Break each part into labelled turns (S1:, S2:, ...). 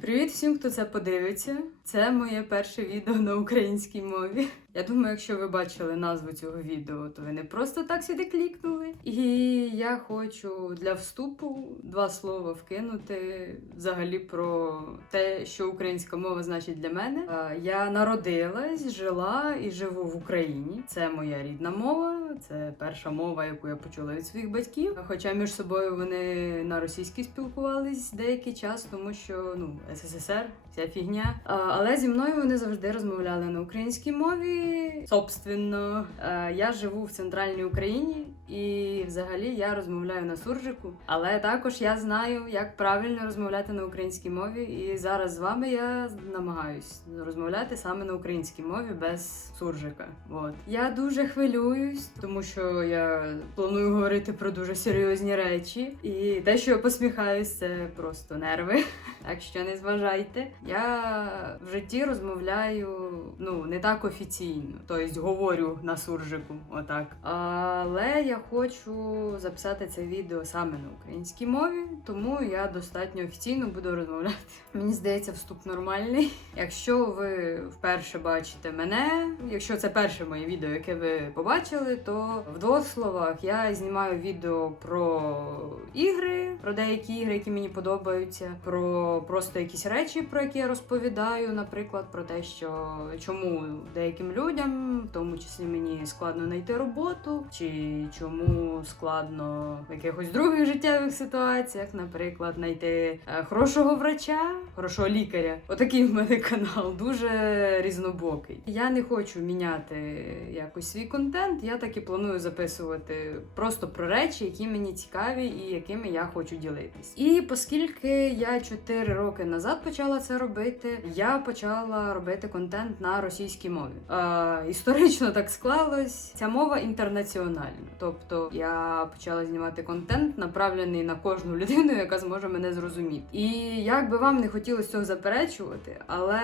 S1: Привіт всім, хто це подивиться. Це моє перше відео на українській мові. Я думаю, якщо ви бачили назву цього відео, то ви не просто так сюди клікнули. І я хочу для вступу два слова вкинути взагалі про те, що українська мова значить для мене. Я народилась, жила і живу в Україні. Це моя рідна мова, це перша мова, яку я почула від своїх батьків. Хоча між собою вони на російській спілкувались деякий час, тому що ну СССР, вся фігня. Але зі мною вони завжди розмовляли на українській мові. Собственно, е, я живу в центральній Україні і взагалі я розмовляю на суржику. Але також я знаю, як правильно розмовляти на українській мові. І зараз з вами я намагаюсь розмовляти саме на українській мові без суржика. От я дуже хвилююсь, тому що я планую говорити про дуже серйозні речі, і те, що я посміхаюсь, це просто нерви. Так що не зважайте. Я в житті розмовляю ну не так офіційно, тобто говорю на суржику, отак. Але я хочу записати це відео саме на українській мові, тому я достатньо офіційно буду розмовляти. Мені здається, вступ нормальний. Якщо ви вперше бачите мене, якщо це перше моє відео, яке ви побачили, то в двох словах я знімаю відео про ігри, про деякі ігри, які мені подобаються, про просто якісь речі, про які я розповідаю, наприклад, про те, що чому деяким людям, в тому числі мені складно знайти роботу, чи чому складно в якихось других життєвих ситуаціях, наприклад, знайти е, хорошого врача, хорошого лікаря. Отакий в мене канал, дуже різнобокий. Я не хочу міняти якось свій контент. Я так і планую записувати просто про речі, які мені цікаві і якими я хочу ділитись. І оскільки я 4 роки назад почала це робити, я почала робити контент на російській мові. Е, історично так склалось. Ця мова інтернаціональна. Тобто я почала знімати контент, направлений на кожну людину, яка зможе мене зрозуміти. І як би вам не хотілося цього заперечувати, але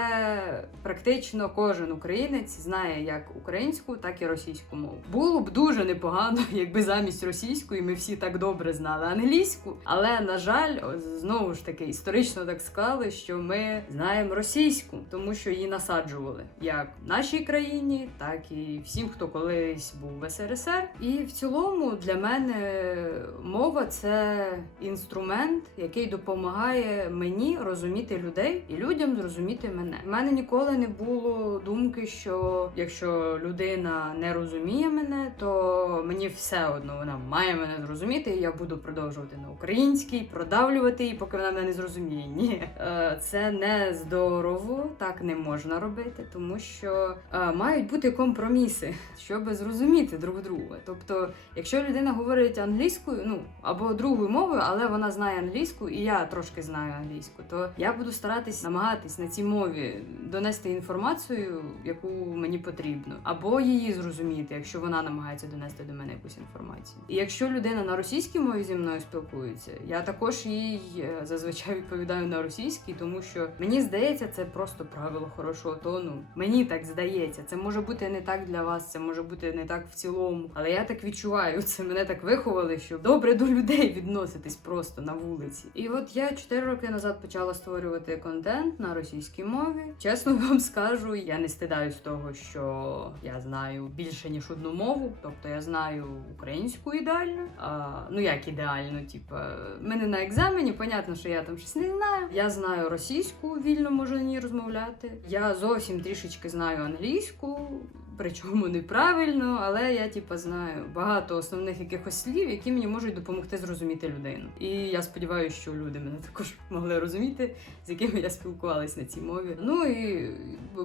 S1: практично кожен українець знає як українську, так і російську мову. Було б дуже непогано, якби замість російської ми всі так добре знали англійську. Але на жаль, знову ж таки історично так склали, що ми знаємо російську, тому що її насаджували як в нашій країні, так і всім, хто колись був в СРСР. І в цілому для мене мова це інструмент, який допомагає мені розуміти людей і людям зрозуміти мене. У мене ніколи не було думки, що якщо людина не розуміє мене, то мені все одно вона має мене зрозуміти, і я буду продовжувати на українській, продавлювати її, поки вона мене не зрозуміє. Ні, Е, це не здорово, так не можна робити, тому що е, мають бути компроміси, щоб зрозуміти друг друга. Тобто, якщо людина говорить англійською, ну або другою мовою, але вона знає англійську, і я трошки знаю англійську, то я буду старатись намагатись на цій мові донести інформацію, яку мені потрібно, або її зрозуміти, якщо вона намагається донести до мене якусь інформацію. І якщо людина на російській мові зі мною спілкується, я також їй е, зазвичай відповідаю на російській, тому що мені здається, це просто правило хорошого тону. Мені так здається, це може бути не так для вас, це може бути не так в цілому. Але я так відчуваю, це мене так виховали, що добре до людей відноситись просто на вулиці. І от я 4 роки назад почала створювати контент на російській мові. Чесно вам скажу, я не стидаюсь того, що я знаю більше ніж одну мову. Тобто я знаю українську ідеально. А, ну як ідеально, типа, мене на екзамені, понятно, що я там щось не знаю. Я знаю російську, вільно можу на ній розмовляти. Я зовсім трішечки знаю англійську. Причому неправильно, але я типа знаю багато основних якихось слів, які мені можуть допомогти зрозуміти людину. І я сподіваюся, що люди мене також могли розуміти, з якими я спілкувалась на цій мові. Ну і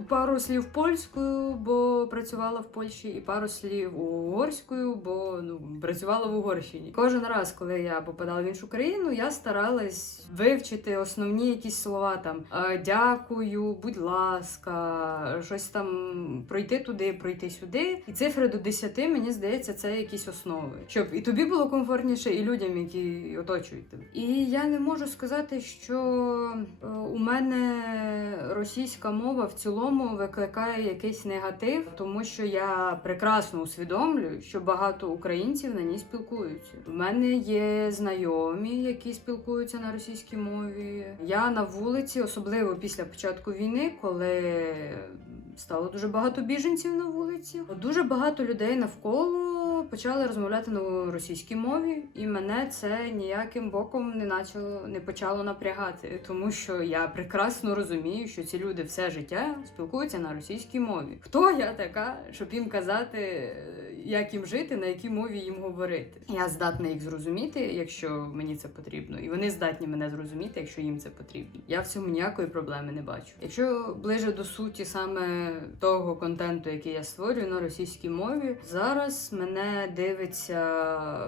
S1: пару слів польською, бо працювала в Польщі, і пару слів угорською, бо ну працювала в Угорщині. Кожен раз, коли я попадала в іншу країну, я старалась вивчити основні якісь слова там е, дякую, будь ласка, щось там пройти туди пройти сюди. І цифри до 10, мені здається, це якісь основи, щоб і тобі було комфортніше, і людям, які оточують тебе. І я не можу сказати, що е, у мене російська мова в цілому викликає якийсь негатив, тому що я прекрасно усвідомлюю, що багато українців на ній спілкуються. У мене є знайомі, які спілкуються на російській мові. Я на вулиці, особливо після початку війни, коли стало дуже багато біженців на вулиці. Дуже багато людей навколо почали розмовляти на російській мові, і мене це ніяким боком не почало не почало напрягати, тому що я прекрасно розумію, що ці люди все життя спілкуються на російській мові. Хто я така, щоб їм казати, як їм жити, на якій мові їм говорити? Я здатна їх зрозуміти, якщо мені це потрібно, і вони здатні мене зрозуміти, якщо їм це потрібно. Я в цьому ніякої проблеми не бачу. Якщо ближе до суті саме того контенту, який я створюю на російській мові, зараз мене дивиться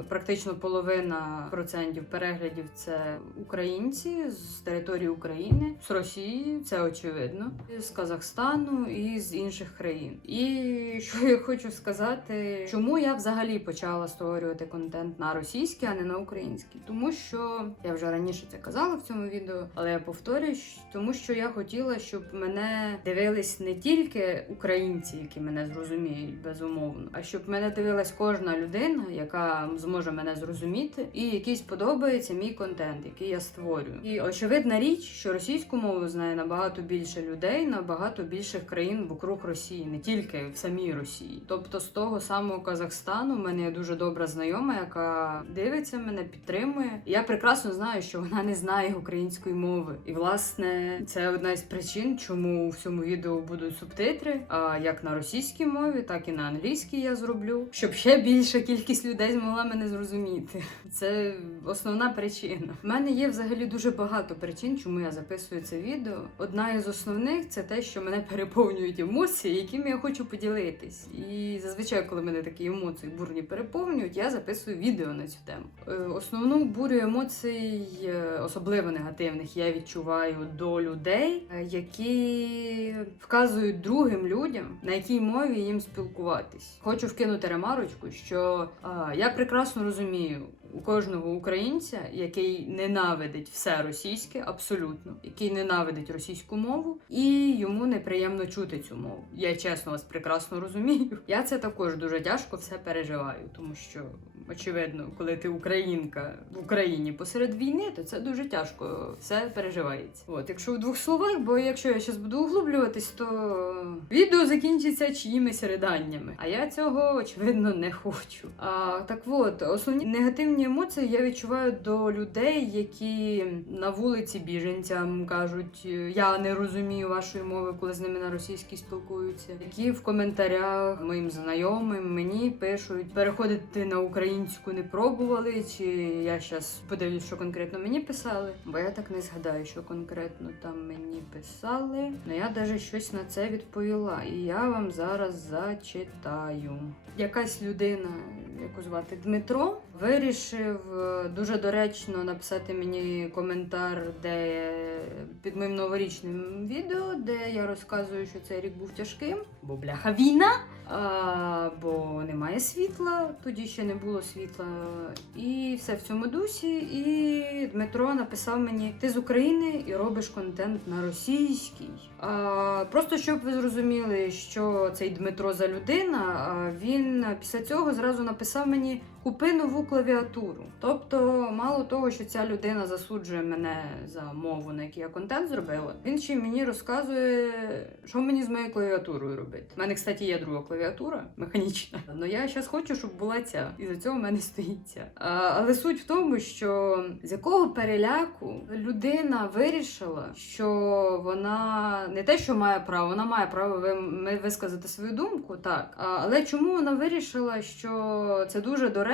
S1: практично половина процентів переглядів це українці з території України, з Росії, це очевидно, з Казахстану і з інших країн. І що я хочу сказати, чому я взагалі почала створювати контент на російській, а не на українській? Тому що я вже раніше це казала в цьому відео, але я повторюсь, тому що я хотіла, щоб мене дивились не тільки українці, які мене зрозуміють безумовно, а щоб мене дивилась кожна людина, яка зможе мене зрозуміти, і який сподобається мій контент, який я створюю. І очевидна річ, що російську мову знає набагато більше людей, набагато більших країн вокруг Росії, не тільки в самій Росії. Тобто з того самого Казахстану в мене є дуже добра знайома, яка дивиться мене, підтримує. Я прекрасно знаю, що вона не знає української мови. І власне це одна із причин, чому в цьому відео будуть субтитри. А як на російській мові, так і на англійській я зроблю, щоб ще більша кількість людей змогла мене зрозуміти. Це основна причина. У мене є взагалі дуже багато причин, чому я записую це відео. Одна із основних це те, що мене переповнюють емоції, якими я хочу поділитись. І зазвичай, коли мене такі емоції бурні переповнюють, я записую відео на цю тему. Е, Основну бурю емоцій, е, особливо негативних, я відчуваю до людей, е, які вказують другим людям, на якій мові їм спілкуватись. Хочу вкинути ремарочку, що а, я прекрасно розумію. У кожного українця, який ненавидить все російське, абсолютно, який ненавидить російську мову, і йому неприємно чути цю мову. Я чесно вас прекрасно розумію. Я це також дуже тяжко все переживаю, тому що очевидно, коли ти українка в Україні посеред війни, то це дуже тяжко все переживається. От, якщо в двох словах, бо якщо я зараз буду углублюватись, то відео закінчиться чиїмись риданнями. А я цього очевидно не хочу. А так от, основні негативні емоції я відчуваю до людей, які на вулиці біженцям кажуть, я не розумію вашої мови, коли з ними на російській спілкуються, які в коментарях моїм знайомим мені пишуть переходити на українську не пробували, чи я зараз подивлюсь, що конкретно мені писали, бо я так не згадаю, що конкретно там мені писали. Ну я навіть щось на це відповіла, і я вам зараз зачитаю. Якась людина, яку звати Дмитро, вирішив е, дуже доречно написати мені коментар, де під моїм новорічним відео, де я розказую, що цей рік був тяжким, бо бляха війна, бо немає світла, тоді ще не було світла, і все в цьому дусі. І Дмитро написав мені: ти з України і робиш контент на російській. Просто щоб ви зрозуміли, що цей Дмитро за людина, він після цього зразу написав мені. Купи нову клавіатуру. Тобто, мало того, що ця людина засуджує мене за мову, на якій я контент зробила, він ще й мені розказує, що мені з моєю клавіатурою робити. У мене, кстати, є друга клавіатура механічна. але я зараз хочу, щоб була ця. І за цього в мене стоїть ця. А, але суть в тому, що з якого переляку людина вирішила, що вона не те, що має право, вона має право висказати свою думку, так. А, але чому вона вирішила, що це дуже доречно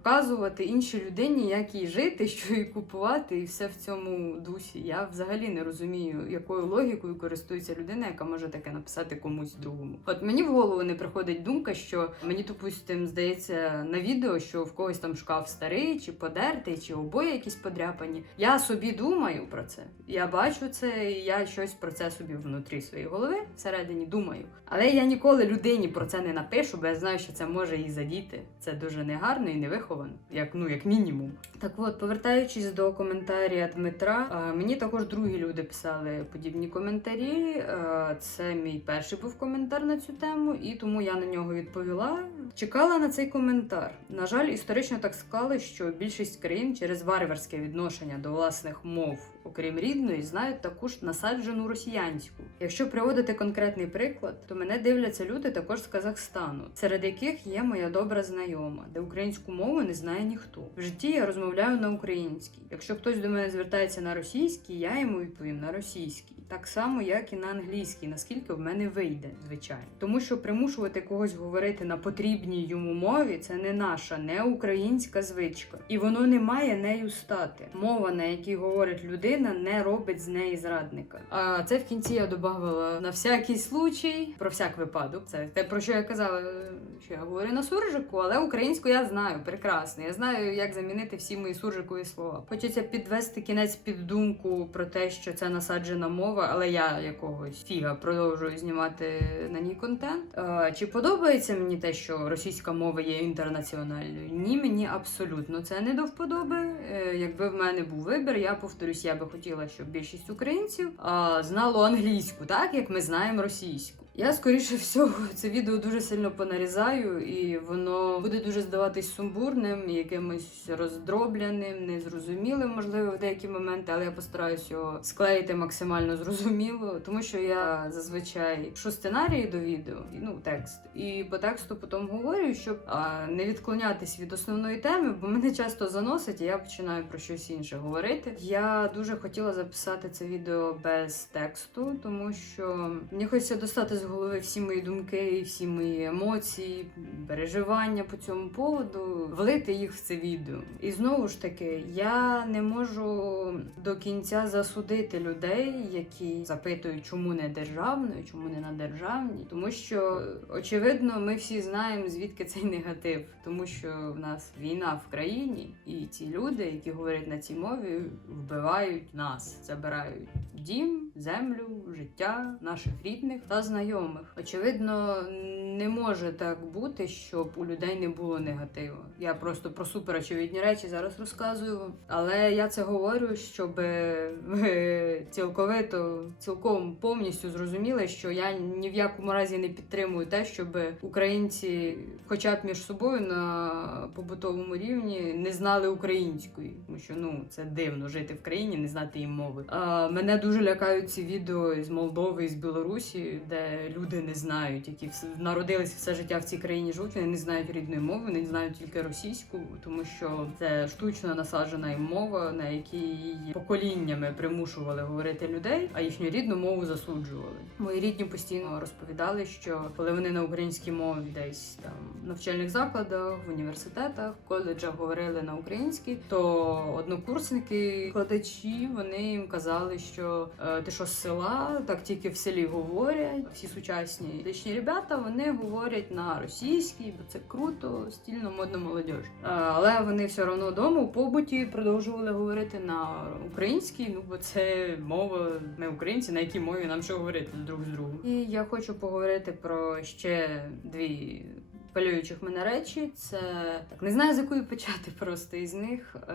S1: вказувати іншій людині, як їй жити, що їй купувати, і все в цьому дусі. Я взагалі не розумію, якою логікою користується людина, яка може таке написати комусь другому. От мені в голову не приходить думка, що мені допустим здається на відео, що в когось там шкаф старий, чи подертий, чи обоє якісь подряпані. Я собі думаю про це. Я бачу це, і я щось про це собі внутрі своєї голови всередині думаю. Але я ніколи людині про це не напишу, бо я знаю, що це може її задіти. Це дуже негарно і невиховано, як ну як мінімум. Так от, повертаючись до коментаря Дмитра, а, мені також другі люди писали подібні коментарі. А, Це мій перший був коментар на цю тему, і тому я на нього відповіла. Чекала на цей коментар. На жаль, історично так склали, що більшість країн через варварське відношення до власних мов, окрім рідної, знають також насаджену росіянську. Якщо приводити конкретний приклад, то мене дивляться люди також з Казахстану, серед яких є моя добра знайома, де українську мову не знає ніхто. В житті я розмовляю на українській. Якщо хтось до мене звертається на російській, я йому відповім на російській. Так само, як і на англійській, наскільки в мене вийде, звичайно. Тому що примушувати когось говорити на потрібній йому мові це не наша, не українська звичка, і воно не має нею стати. Мова, на якій говорить людина, не робить з неї зрадника. А це в кінці я додавала на всякий случай, про всяк випадок. Це те про що я казала, що я говорю на суржику, але українську я знаю прекрасно. Я знаю, як замінити всі мої суржикові слова. Хочеться підвести кінець під думку про те, що це насаджена мова, але я якогось фіга продовжую знімати на ній контент. Е, Чи подобається мені те, що російська мова є інтернаціональною? Ні, мені абсолютно це не до вподоби. Е, Якби в мене був вибір, я повторюсь, я би хотіла, щоб більшість українців знало англійську, так як ми знаємо російську. Я скоріше всього це відео дуже сильно понарізаю, і воно буде дуже здаватись сумбурним, якимось роздробляним, незрозумілим, можливо, в деякі моменти, але я постараюсь його склеїти максимально зрозуміло, тому що я зазвичай пишу сценарії до відео, ну текст, і по тексту потім говорю, щоб а, не відклонятись від основної теми, бо мене часто заносить, і я починаю про щось інше говорити. Я дуже хотіла записати це відео без тексту, тому що мені хочеться достати з голови всі мої думки, всі мої емоції, переживання по цьому поводу, влити їх в це відео. І знову ж таки, я не можу до кінця засудити людей, які запитують, чому не державною, чому не на державній, тому що очевидно, ми всі знаємо звідки цей негатив, тому що в нас війна в країні, і ці люди, які говорять на цій мові, вбивають нас, забирають дім, землю, життя наших рідних та знайомих. Очевидно, не може так бути, щоб у людей не було негативу. Я просто про суперочевидні речі зараз розказую. Але я це говорю, щоб ви цілковито, цілком повністю зрозуміли, що я ні в якому разі не підтримую те, щоб українці, хоча б між собою на побутовому рівні, не знали української, тому що ну це дивно жити в країні, не знати їм мови. А мене дуже лякають ці відео з Молдови, з Білорусі, де люди не знають, які народились все життя в цій країні, живуть, вони не знають рідної мови, вони знають тільки російську, тому що це штучно насаджена їм мова, на якій поколіннями примушували говорити людей, а їхню рідну мову засуджували. Мої рідні постійно розповідали, що коли вони на українській мові десь там в навчальних закладах, в університетах, коледжах говорили на українській, то однокурсники, кладачі, вони їм казали, що е, ти що з села, так тільки в селі говорять. Всі сучасні лічні ребята вони говорять на російській, бо це круто, стільно, модно молодіж. Е, але вони все одно вдома у побуті продовжували говорити на українській, ну бо це мова, ми українці, на якій мові нам що говорити друг з другом. І я хочу поговорити про ще дві хвилюючих мене речі. Це так не знаю з якої почати просто із них. Е,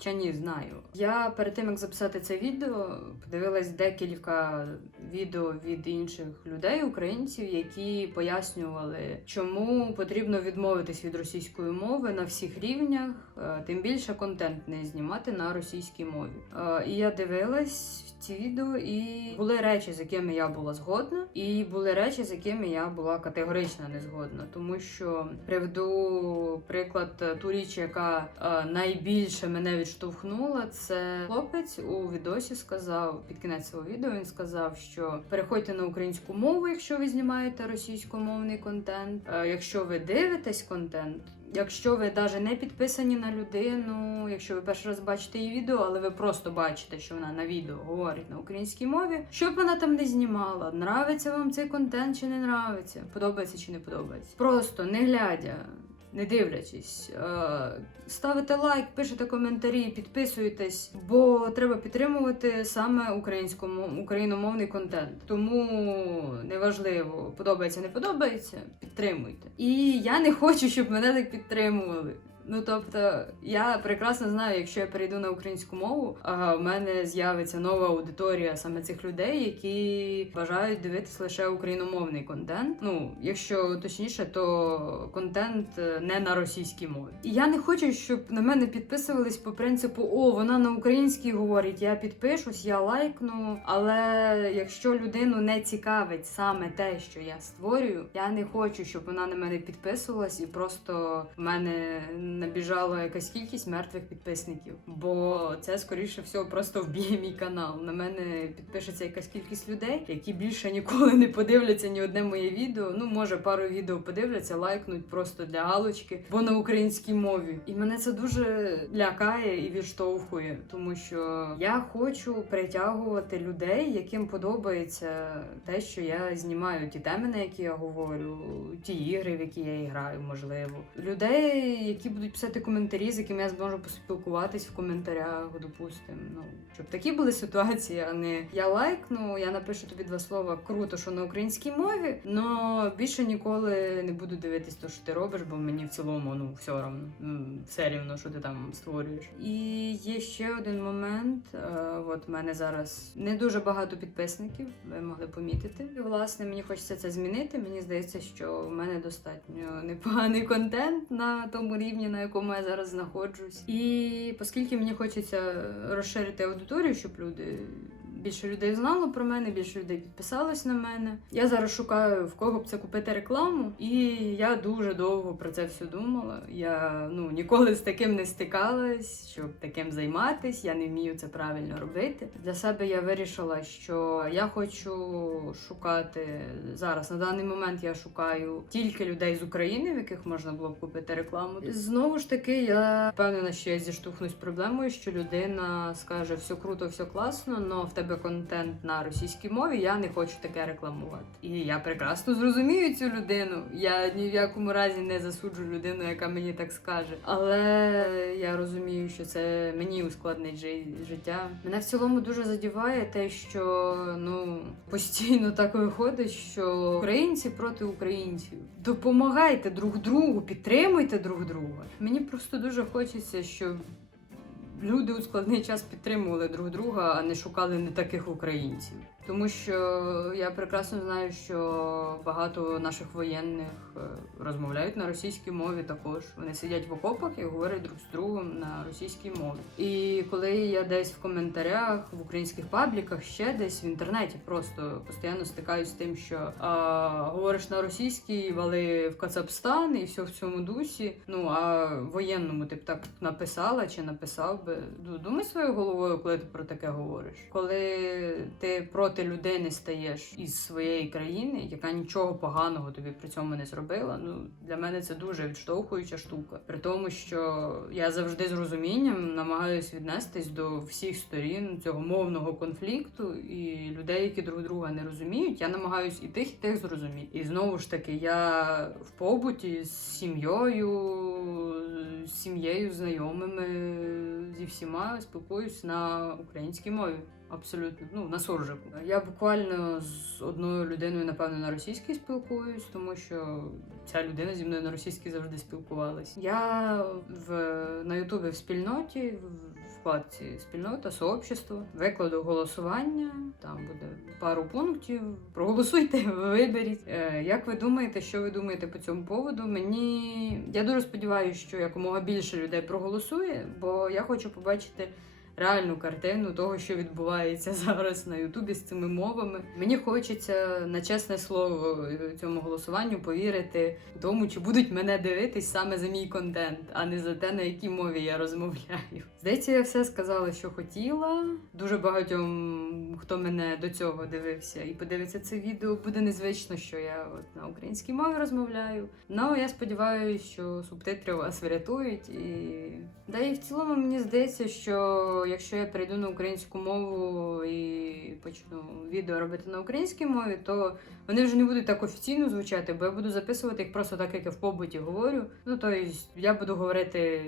S1: чи ні, знаю. Я перед тим як записати це відео, подивилась декілька відео від інших людей, українців, які пояснювали, чому потрібно відмовитись від російської мови на всіх рівнях, е, тим більше контент не знімати на російській мові. Е, і я дивилась ці відео, і були речі, з якими я була згодна, і були речі, з якими я була категорично не згодна, тому що приведу приклад е, ту річ, яка найбільше мене відштовхнула, це хлопець у відосі сказав під кінець свого відео. Він сказав, що переходьте на українську мову, якщо ви знімаєте російськомовний контент. Е, якщо ви дивитесь контент. якщо ви навіть не підписані на людину, якщо ви перший раз бачите її відео, але ви просто бачите, що вона на відео говорить на українській мові, щоб вона там не знімала, нравиться вам цей контент чи не нравиться, подобається чи не подобається. Просто не глядя. Не дивлячись, е, ставите лайк, пишете коментарі, підписуйтесь, бо треба підтримувати саме українському україномовний контент. Тому неважливо, подобається, не подобається, підтримуйте. І я не хочу, щоб мене так підтримували. Ну тобто, я прекрасно знаю, якщо я перейду на українську мову, в мене з'явиться нова аудиторія саме цих людей, які бажають дивитись лише україномовний контент. Ну, якщо точніше, то контент е, не на російській мові. І я не хочу, щоб на мене підписувались по принципу: о, вона на українській говорить, я підпишусь, я лайкну. Але якщо людину не цікавить саме те, що я створюю, я не хочу, щоб вона на мене підписувалась і просто в мене набіжала якась кількість мертвих підписників. Бо це скоріше всього просто вб'є мій канал. На мене підпишеться якась кількість людей, які більше ніколи не подивляться ні одне моє відео. Ну може пару відео подивляться, лайкнуть просто для галочки, бо на українській мові. І мене це дуже лякає і відштовхує, тому що я хочу притягувати людей, яким подобається те, що я знімаю, ті теми, на які я говорю, ті ігри, в які я граю, можливо, людей, які будуть писати коментарі, з якими я зможу поспілкуватись в коментарях, допустим. Ну щоб такі були ситуації, а не я лайкну, я напишу тобі два слова круто, що на українській мові, но більше ніколи не буду дивитись то, що ти робиш, бо мені в цілому ну все равно, все рівно, що ти там створюєш. І є ще один момент. е, От в мене зараз не дуже багато підписників, ви могли помітити. І власне мені хочеться це змінити. Мені здається, що в мене достатньо непоганий контент на тому рівні, на якому я зараз знаходжусь. І оскільки мені хочеться розширити аудиторію, щоб люди. Більше людей знало про мене, більше людей підписалось на мене. Я зараз шукаю в кого б це купити рекламу, і я дуже довго про це все думала. Я ну ніколи з таким не стикалась, щоб таким займатись. Я не вмію це правильно робити. Для себе я вирішила, що я хочу шукати зараз. На даний момент я шукаю тільки людей з України, в яких можна було б купити рекламу. Знову ж таки, я впевнена, що я зіштовхнусь проблемою, що людина скаже все круто, все класно, але в тебе контент на російській мові. Я не хочу таке рекламувати. І я прекрасно зрозумію цю людину. Я ні в якому разі не засуджу людину, яка мені так скаже. Але я розумію, що це мені ускладнить жи- життя. Мене в цілому дуже задіває те, що ну постійно так виходить, що українці проти українців. Допомагайте друг другу, підтримуйте друг друга. Мені просто дуже хочеться, щоб люди у складний час підтримували друг друга, а не шукали не таких українців. Тому що я прекрасно знаю, що багато наших воєнних е, розмовляють на російській мові також. Вони сидять в окопах і говорять друг з другом на російській мові. І коли я десь в коментарях, в українських пабліках, ще десь в інтернеті просто постійно стикаюсь з тим, що а, говориш на російській, вали в Кацапстан і все в цьому дусі. Ну а воєнному ти б так написала чи написав би. Думай своєю головою, коли ти про таке говориш. Коли ти проти людини стаєш із своєї країни, яка нічого поганого тобі при цьому не зробила. Ну для мене це дуже відштовхуюча штука. При тому, що я завжди з розумінням намагаюся віднестись до всіх сторін цього мовного конфлікту і людей, які друг друга не розуміють. Я намагаюсь і тих, і тих зрозуміти. І знову ж таки, я в побуті з сім'єю, з сім'єю, знайомими, зі всіма спілкуюсь на українській мові. Абсолютно, ну на суржику. Я буквально з одною людиною, напевно, на російській спілкуюсь, тому що ця людина зі мною на російській завжди спілкувалась. Я в на Ютубі в спільноті вкладці спільнота, сообщество, викладу голосування. Там буде пару пунктів. Проголосуйте, виберіть. Е, як ви думаєте, що ви думаєте по цьому поводу? Мені я дуже сподіваюся, що якомога більше людей проголосує, бо я хочу побачити реальну картину того, що відбувається зараз на Ютубі з цими мовами. Мені хочеться на чесне слово цьому голосуванню повірити тому, чи будуть мене дивитись саме за мій контент, а не за те, на якій мові я розмовляю. Здається, я все сказала, що хотіла. Дуже багатьом, хто мене до цього дивився і подивиться це відео, буде незвично, що я от на українській мові розмовляю. Ну я сподіваюся, що субтитри вас врятують. І да і в цілому мені здається, що якщо я перейду на українську мову і почну відео робити на українській мові, то вони вже не будуть так офіційно звучати, бо я буду записувати їх просто так, як я в побуті говорю. Ну тобто я буду говорити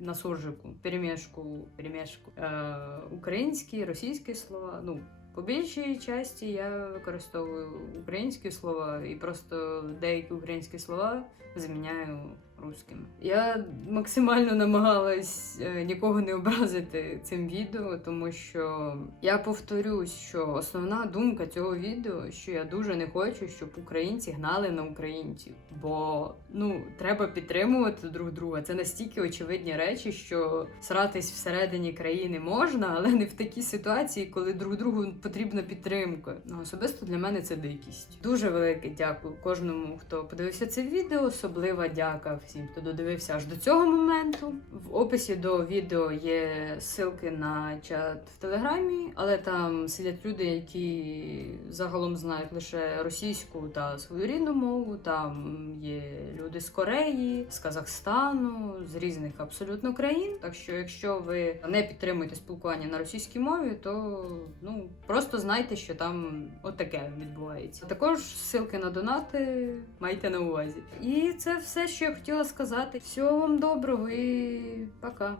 S1: на суржику, перемішку, перемішку е, українські, російські слова. Ну по більшій часті я використовую українські слова і просто деякі українські слова заміняю русскими. Я максимально намагалась е, нікого не образити цим відео, тому що я повторюсь, що основна думка цього відео, що я дуже не хочу, щоб українці гнали на українців. Бо ну треба підтримувати друг друга. Це настільки очевидні речі, що сратись всередині країни можна, але не в такій ситуації, коли друг другу потрібна підтримка. Ну особисто для мене це дикість. Дуже велике дякую кожному, хто подивився це відео. Особлива дяка всім, хто додивився аж до цього моменту. В описі до відео є ссылки на чат в телеграмі, але там сидять люди, які загалом знають лише російську та свою рідну мову. Там є люди з Кореї, з Казахстану, з різних абсолютно країн. Так що, якщо ви не підтримуєте спілкування на російській мові, то ну просто знайте, що там отаке відбувається. Також ссылки на донати майте на увазі. І це все, що я хотіла сказати. Всього вам доброго і пока.